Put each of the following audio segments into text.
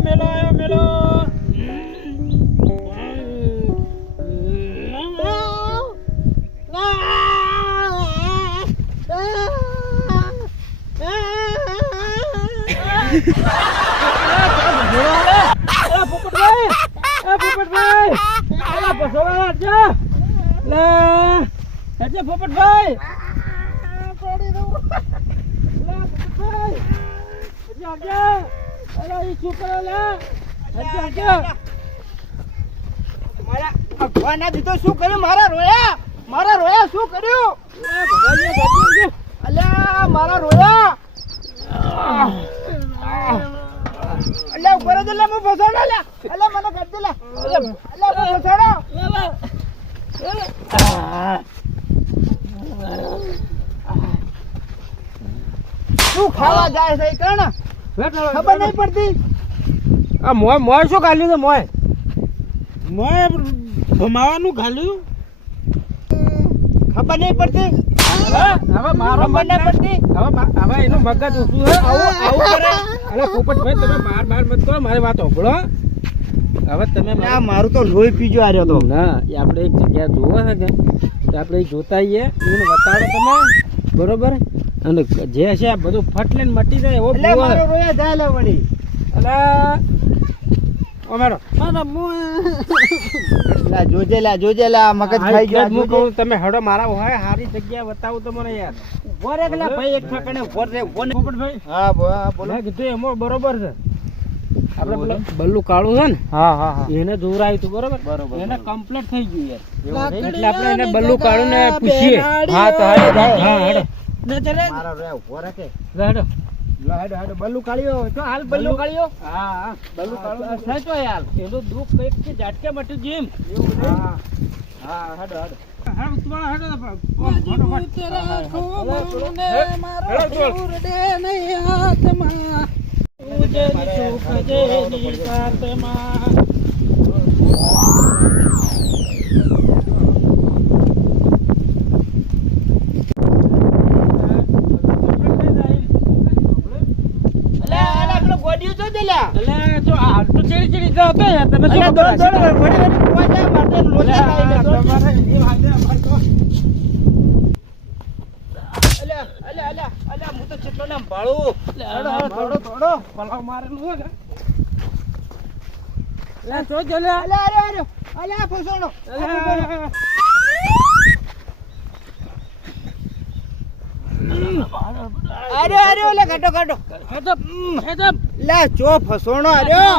મેલો આયો મેલો. પોપટભાઈ પોપટભાઈ દીધો શું કર્યું મારા રોયા મારા રોયા શું કર્યું અલ્યા મારા રોયા અલ્યા ઉપર જ લે હું ફસાડો અલ્યા અલ્યા મને કાઢ અલ્યા અલ્યા હું શું ખાવા જાય છે કણ? ખબર નહીં પડતી. આ મોય મોય શું ગાલ્યું તો મોય મોય ભમાવાનું ગાલ્યું? ખબર નહીં પડતી. હવે મારો ખબર નહીં પડતી. હવે હવે એનું મગજ છે. આવું આવું કરે. અરે પોપટભાઈ તમે માર માર મત કરો મારી વાત સાંભળો હવે તમે આ મારું તો લોહી પીજો આર્યો તો. ના એ આપણે એક જગ્યા જોવા છે કે? આપણે જોતા આવીએ એને બતાડો તમે. બરોબર? અને જે છે બધું ફટ લઈને મટી જાય એવો એટલે મારો રોયા જાય લે વળી. અલા અમારો લા જોજે લા જોજે લા મગજ ખાઈ ગયો હું કહું તમે હડો મારા હોય સારી જગ્યા બતાવું તમને યાર ઊભો રે કે ભાઈ એક ઠકણે ઊભો રે ઊભો ને પોપટભાઈ હા બોલો. મેં કીધું એમો બરોબર છે. આપણે બોલો. બલ્લુ કાળું છે ને હા હા એને જોરાયું હતું બરોબર? બરોબર, એને. કમ્પ્લીટ થઈ ગયું યાર. એટલે આપણે એને બલ્લુ કાળું ને પૂછીએ. હા તો હા હેડો. મારા રોયા ઊભો રે હેડો. હેડો હેડો બલ્લુ કાળિયો જો હાલ બલ્લુ? કાળિયો. હા હા. બલ્લુ કાળું સાચો યાર એનું દુઃખ કંઈક કે ઝાટકે મટી ગયું એમ એવું નહીં? હા. હેડો હેડો. હા તમારા હેડો હેડો, હેડો, બોલ. ઉજળી સુખ જેની સાથમાં. અલા અલા પેલો ગોડિયો જો દે લા અલા, જો હાલ તો ચીડી ચીડી જતો યાર, તમે શું અલા કરો દોડ છો? દોડ વળી વળી કૂવા જાય માટે લોચા ખાઈ લે દોડ. તમારે એ વાંધે અમારે તો. અલા અલા અલા અલા હું તો ચેટલો ને ભાળું હેડો, હેડો, થોડો, થોડો. પલાવ મારેલું હોય કે? લે, જો, જો, લે. અલા અરે અરે. અરે અરે ઓલે કાઢો કાઢો. Head up. લે ચો ફસોણો આર્યો.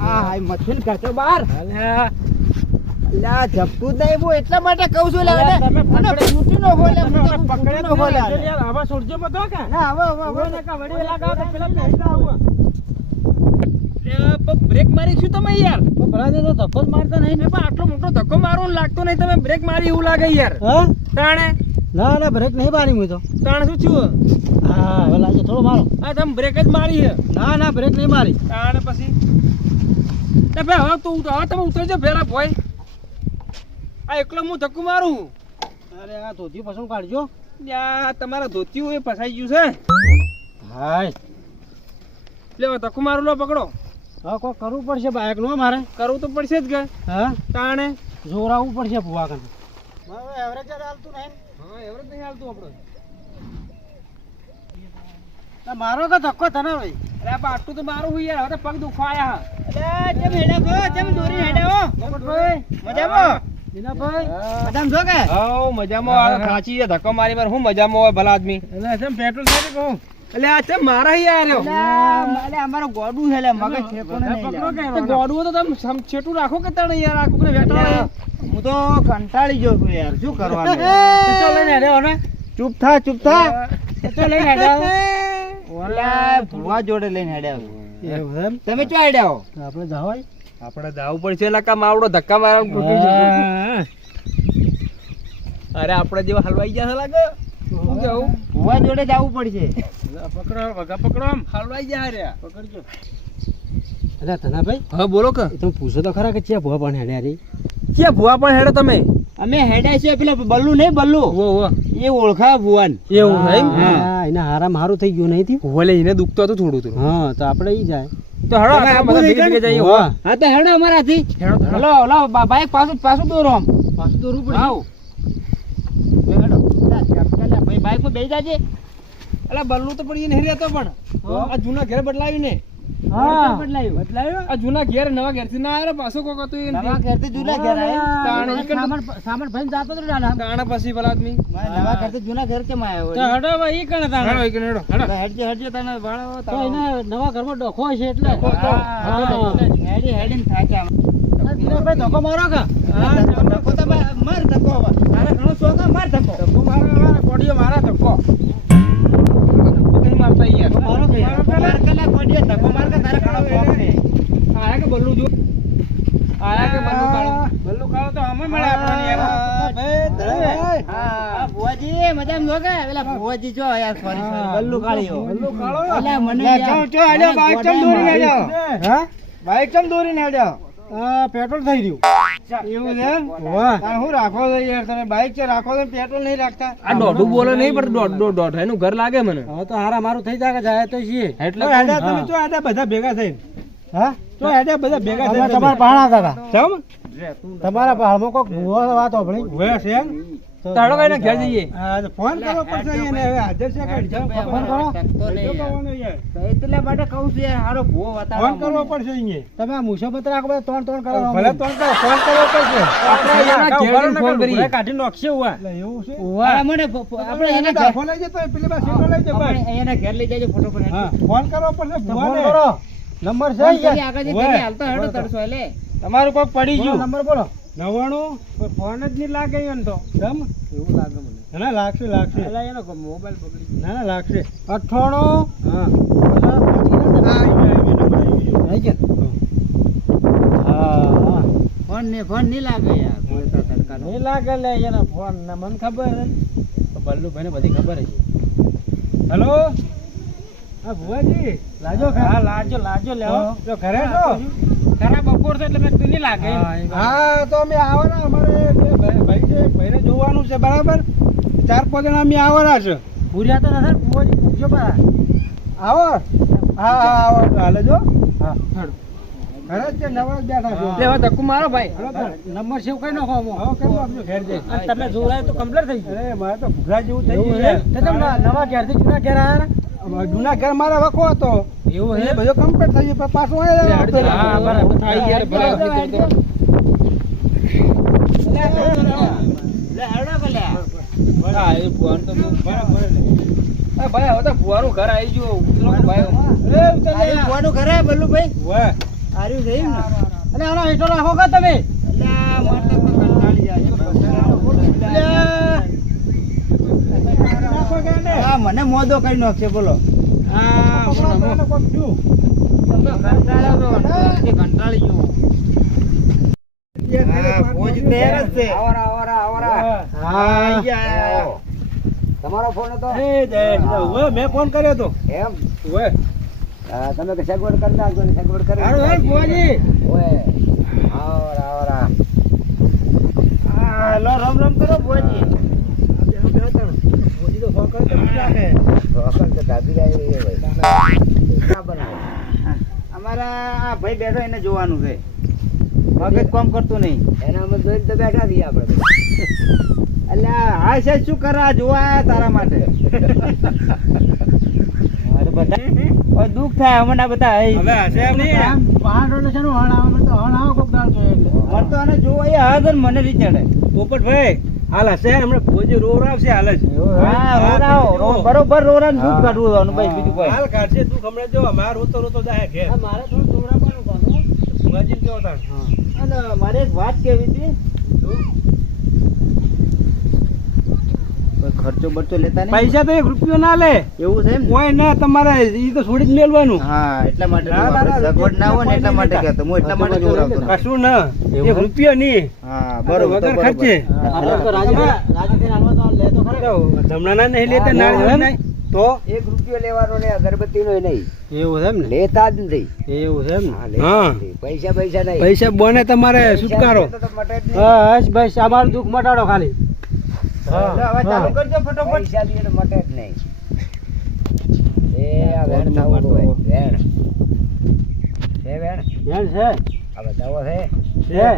આ હાય મથીન કાઢો બહાર અલા, લા જપતું જ નહીં એટલા માટે કહું છું લે તમે મને છૂટી નો બોલે તમે પકડે પકડે નો બોલે યાર, આવા છોડજો મતો કે? ના હવે હવે હવે ને કા વળી લગાવો તો પેલા પહેલા આવો. બ્રેક મારી શું તમે યાર. ભલા દે તો ધક્કો જ મારતા નહીં. ને. પણ આટલો મોટો ધક્કો મારો લાગતો નહીં તમે બ્રેક મારી એવું લાગે યાર. હા? તાણે? ના ના બ્રેક નહીં મારી હું તો. તાણ શું છું હા થોડો મારો. આ તમે બ્રેક જ મારી છે. ના ના બ્રેક નહીં મારી. તાણે પછી? તે ભાઈ હવે તું હવે તમે ઉતરજો ભેરા ભાઈ. આ એકલો હું ધક્કો મારું. અરે આ ધોતી પસંદ કાઢજો યા તમારા ધોતિયું એ ફસાઈ ગયું છે. હાય. લે હવે ધક્કો મારું લો પકડો. હા કોઈ કરવું પડશે બાઇક નો મારે. કરવું તો પડશે જ કે. હા? તાણે. જોરાવવું પડશે ભુવા કને હવે એવરેજ હાલતું નહીં. હા એવરેજ નહીં હાલતું આપણે. મારો કે ધક્કો તને ભાઈ અરે તો મારું હોય યાર હવે તો પગ દુખાયા અરે જેમ હેડા ગો ચમ દોરી હેડા હો. પોપટભાઈ મજામાં? દિનાભાઈ મજામાં છો કે? હા મજામાં. આવે ખાંચી છે ધક્કો મારી હું મજામાં હોય ભલા આદમી. એટલે કેમ પેટ્રોલ થાય કહું એટલે આ મારા યાર. અમારો ગોડું છે મગજ ઠેકો નહીં ગોડું તો તમે છેટું રાખો કે તને યાર આ કુકને વેટાળે હું તો કંટાળી ગયો છું યાર શું કરવાનું તો લઈને હેડ્યો ને. ચૂપ થા ચૂપ થા. લઈને હેડ્યો ઓલા ભુવા જોડે લઈને હેડ્યા છું. એવું એમ? તમે ક્યાં હેડ્યા હો? તો આપણે જવાય આપણે જાવું પડશે ધક્કા મારવા અરે આપણે જેવા હલવાઈ ગયા છે લાગે? શું કેવું ભુવા જોડે જવું પડશે. પકડો વગા પકડો આમ. હલવાઈ ગયા રે પકડજો. અરે ધનાભાઈ હા બોલો કે. તમે પૂછો તો ખરા કે ચિયા ભુવા પણ હેડ્યા રે ક્યાં ભુવા પણ હેડો તમે? અમે હેડ્યા છીએ પેલા બલ્લુ નહીં બલ્લુ. ઓ વો એ ઓળખા ભુવન. એવું હા એને હારા મારું થઈ ગયું નહીં થયું? ભલે એને દુખતો હતો થોડું થોડું. હા તો આપણે ઈ જાય. તો હળો આપણે બધા ભેગા જઈએ હા. તો હળો અમારાથી. હળો હળો બાઈક પાછું પાછું દોરો આમ. પાછું દોરવું પડે. આવ. ચાલ, ભાઈ બાઈકમાં બેસી જાજે. અલા બલ્લુ તો પણ એ નહીં રહેતો પણ. આ જૂના ઘેર બદલાવી ને હા. બદલાયું. બદલાયું? આ જૂના ઘેર નવા ઘેર. થી ના આવ્યો પાછો કોક હતું એને નવા ઘરથી જૂના ઘેર આયા તાણે ઈ કણ- સામાન સામાન ભરીને જાતો તો દાદા તાણા પછી પેલા આદમી. મારા નવા ઘરથી જૂના ઘર કેમ આવ્યો તો હેડો હવે ઈ કણે તાણે. હેડો, એક ને હેડો, હેડો. હેડજે હેડજે તને તો એને નવા ઘરમાં ડખો છે એટલે. હેડી ભાઈ ધક્કો મારો કે? હા, માર ધક્કો હવે. તારે ઘણો શોખ માર ધક્કો. ધક્કો મારો, મારા કોડીઓ મારા ધક્કો. ધક્કો નહીં મારતા યાર. મારો કે? માર કે લા કોડીએ ધક્કો માર કે તારે ઘણો શોખ છે. આયા કે બલ્લુ જો આયા કે બલ્લુ કાળો બલ્લુ કાળો મળે આપણને યાર. હા, ભુવાજી, મજામાં છો કે? પેલા ભુવાજી જો યાર, sorry, sorry, બલ્લુ કાળીઓ. બલ્લુ કાળો? અલા, મને લે, યાર, ચો, ચો, હેડ્યો, મને બાઈક ચમ દોરીને માર્યું. હા? બાઈક ચમ દોરીને હેડ્યો પેટ્રોલ થઈ રહ્યું એવું છે? વાહ. હું રાખો છો યાર? તમે બાઈક છે રાખો છો પેટ્રોલ નહીં રાખતા. આ દોઢું બોલે નહીં પણ દોઢ દોઢ દોઢ. એનું ઘર લાગે મને. હવે તો હારા મારું થઈ જાય જાય તો છીએ. એટલે તો હેડ્યા તમે હેડ્યા બધા ભેગા થઈને. હા? તો હેડ્યા બધા ભેગા થઈને તમારે પાણા હતા તમારા પાળમાં કોક ભૂવો વાત હોભળી ભૂવે છે એમ? તાળો કઈ ઘેર જઈએ ફોન કરો પડશે એને હવે હાજર છે કે ફોન કરો એટલા માટે કહું છું યાર, હારો ભૂવો ફોન કરવો પડશે અહીંયા તમે આ મુસાફત રાખો બધા ત્રણ ત્રણ કરો ભલે ત્રણ કરો, ફોન કરવો પડશે. આપણે એના ઘેર ફોન કરીએ. કાઢી નાખશે ઉવા. એવું છે હા, મને આપણે એના ઘેર- ફોન લઈ જતો પેલી પાસે સીટો લઈ જતો. એના ઘેર લઈ જજો ફોટો પડે ફોન કરવો પડશે ફોન કરો. નંબર છે ફોન. આગળ હોય. હાલતો હેડો તડસો એટલે તમારું કોક પડી ગયું. નંબર બોલો. નવ્વાણું? ફોન જ નહીં લાગે એમ તો. કેમ? એવું લાગે મને. ના, લાગશે લાગશે. એનો મોબાઈલ પકડી ના ના લાગશે. અઠ્ઠાણું? હા. ફોન ને ફોન નહીં લાગે યાર. નહીં લાગે લે એના ફોન ના મને ખબર તો બધી ખબર છે હેલો? હા ભુવાજી લાજો હા લાજો લાજો લેવો જો ઘરે છો. ખરા બપોર છે એટલે મેં કીધું નહીં લાગે હા તો અમે આવવાના. અમારે ભાઈ છે ભાઈને જોવાનું છે બરાબર? ચાર પાંચ જણા અમે આવવાના છે. ભૂર્યા તો નથી ભૂવાજી પૂછજો પરા આવો? હા હા આવો. હાલે જો. હા. ઘરે જ છે નવા જ બેઠા છો. લેવા ધક્કો મારો ભાઈ. હાલો નંબર સેવ કઈ નાખો ઘેર તમે જોડાય તો કમ્પ્લીટ થઈ ગયું. મારે તો ઘૂઘરા જેવું થઈ ગયું તો નવા ઘેરથી જૂના ઘેર આવ્યા જૂના ઘેર મારા વખો હતો. એવું એ બધો કમ્પ્લીટ થઈ ગયું પાછું. હા, બરાબર. થઈ ગયા બરાબર. લે હેડો કે લે. હા, એ ભુવાનું તો બહુ બરાબર ને. આ ભાઈ હવે તો ઘર આવી ગયું ભાઈ ભુવાનું ઘરે. આર્યું છે એમ ને અરે હેઠો રાખો કે તમે અલ્યા, મારે તો કંટાળી જાય. રાખો કે ને? આ મને મોદો કરી નાખશે બોલો હા તમારે કોક તમે કંટાળ્યો તો કંટાળી કંટાળી ગયો હા ભોજ તૈયાર જ છે. આવરા આવરા આવરા. તમારો ફોન હતો? એ જયેશ, ઉવે, મેં ફોન કર્યો હતો એમ? તમે સગવડ કરી આવરા આવરા. રમ રમ કરો ભુવાજી. ભોજી તો ફોન કર્યો તો શું રાખે? અમારા આ ભાઈ બેઠો એને જોવાનું છે. મગજ કામ કરતું નહીં. એનામાં જોઈને તો બેઠા છીએ આપણે એટલે હા છે શું કરા? જોવા તારા માટે. બધા. દુઃખ થાય હમણાં બધા. હવે હશે નહીં? પાંચ છે ને હણ આવે, મને તો હણ આવે કોક જોઈએ એટલે. મને તો આને જોવા એ હાથ મને નહીં ચડે. પોપટભાઈ, હાલ હશે? હમણાં ભુવાજી રોવરાવશે હાલ જ. હા? રોરાવો રો- બરોબર રોરાને દૂધ કાઢવું હતું ભાઈ બીજું કોઈ. હાલ કાઢશે તું હમણાં જો માર રોતો રોતો જાય ઘેર. મારે થોડું કેવો તાણ? અને મારે એક વાત કેવી હતી કોઈ ખર્ચો બરચો લેતા નહીં. પૈસા તો એક રૂપિયો ના લે. એવું છે કોઈ ના તમારે એ તો છોડી જ મેળવાનું. હા એટલા માટે સગવડ ના હોય ને એટલા માટે કહેતો. હું એટલા માટે નથી. કશું ના. એક રૂપિયો નહીં. હા બરોબર તો વગર ખર્ચે. જમણા ના નહીં લેતા ના નહીં. તો? એક રૂપિયો લેવાનો ને અગરબત્તી નો નહીં. એવું છે એમ ને? લેતા જ નથી એવું છે એમ ને. પૈસા પૈસા નહીં. પૈસા બને તમારે છુટકારો. નહીં. બસ બસ અમારું દુઃખ મટાડો ખાલી. હવે ચાલુ કરજો ફટોફટ. પૈસા દઈએ તો મટે જ નહીં. એ આ વેણ થવું હોય. વેણ. છે વેણ? વેણ છે. આ બતાવો છે? છે.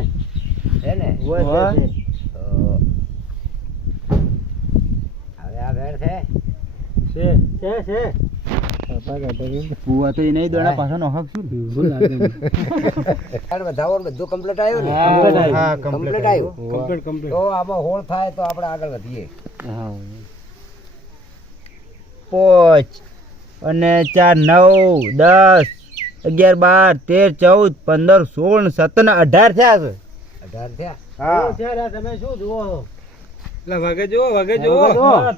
છે ને? હોય છે, હવે આ વેણ છે? છે છે છે. ફુવા તો એ નહીં દોડા પાછળ નો શું? વેણ બતાવો બધું કમ્પ્લીટ આવ્યું ને? હા, કમ્પ્લીટ આવ્યું. કમ્પ્લીટ કમ્પ્લીટ તો આમાં હોળ થાય તો આપણે આગળ વધીએ. પાંચ અને ચાર નવ દસ અગિયાર બાર તેર ચૌદ પંદર સોળ ને સત્તર અઢાર થયા છે. અઢાર થયા? હા. તમે શું જુઓ? વગે જો વગે જો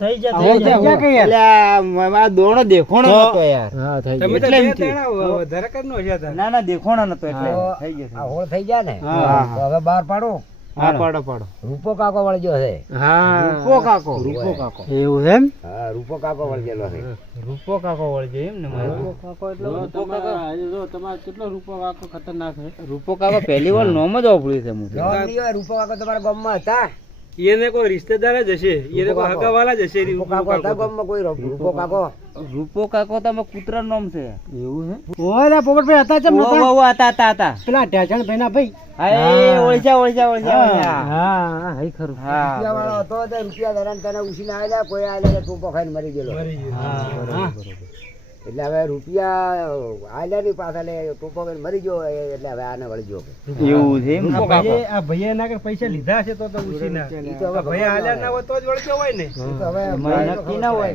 થઈ ગયા થઈ ગયા. કઈ યાર? આ આ દોણો દેખોણો નતો યાર. હા થઈ તમે એટલે એમ બે થયું. ત્રણ વધારે કર નો છે ના ના દેખોણો નતો એટલે. થઈ ગયો આ હોળ થઈ ગયા ને? તો હવે બાર પાડો. હા પાડો પાડો. રૂપો કાકો વળજો છે. હા. રૂપો કાકો. રૂપો કાકો. એવું છે એમ? હા રૂપો કાકો વળગેલો છે રૂપો કાકો વળજો એમ ને મારો. તમારે કેટલો રૂપો કાકો ખતરનાક છે? રૂપો કાકો પહેલી વાર નોમ જ વાપર્યું છે મું રૂપો કાકો તમારા ગામમાં હતા. એને કોઈ રિશ્તેદાર જ હશે એને કોઈ હગાવાલા જ હશે રૂપો કાકો કોઈ રૂપો કાકો. રૂપો કાકો તો કૂતરા નામ છે. એવું છે? ઓય પોપટભાઈ હતા ચમ ઓ, નતા? ઓ, હતા હતા હતા. પેલા ઢેચણ ભાઈ ના ભાઈ. હા એ ઓળજા ઓળજા ઓળખ્યા. હા હા હઈ ખરું. હા રૂપિયા વાળો હતો તે રૂપિયા દરાન તને ઉછીને આવેલા કોઈ આવેલા તો પોખાઈને મરી ખાઈને મરી ગયો. હા એટલે હવે રૂપિયા આલ્યા ની પાછા લે ટોપો ખાઈને મરી ગયો એટલે હવે આને વળજો એવું છે એમ? આ ભાઈએ આ ભાઈએ પૈસા લીધા છે તો તો ઉછી ના તો હવે ભાઈ આલ્યા ના હોય તો જ વળગ્યો હોય ને. તો હવે નક્કી ના હોય.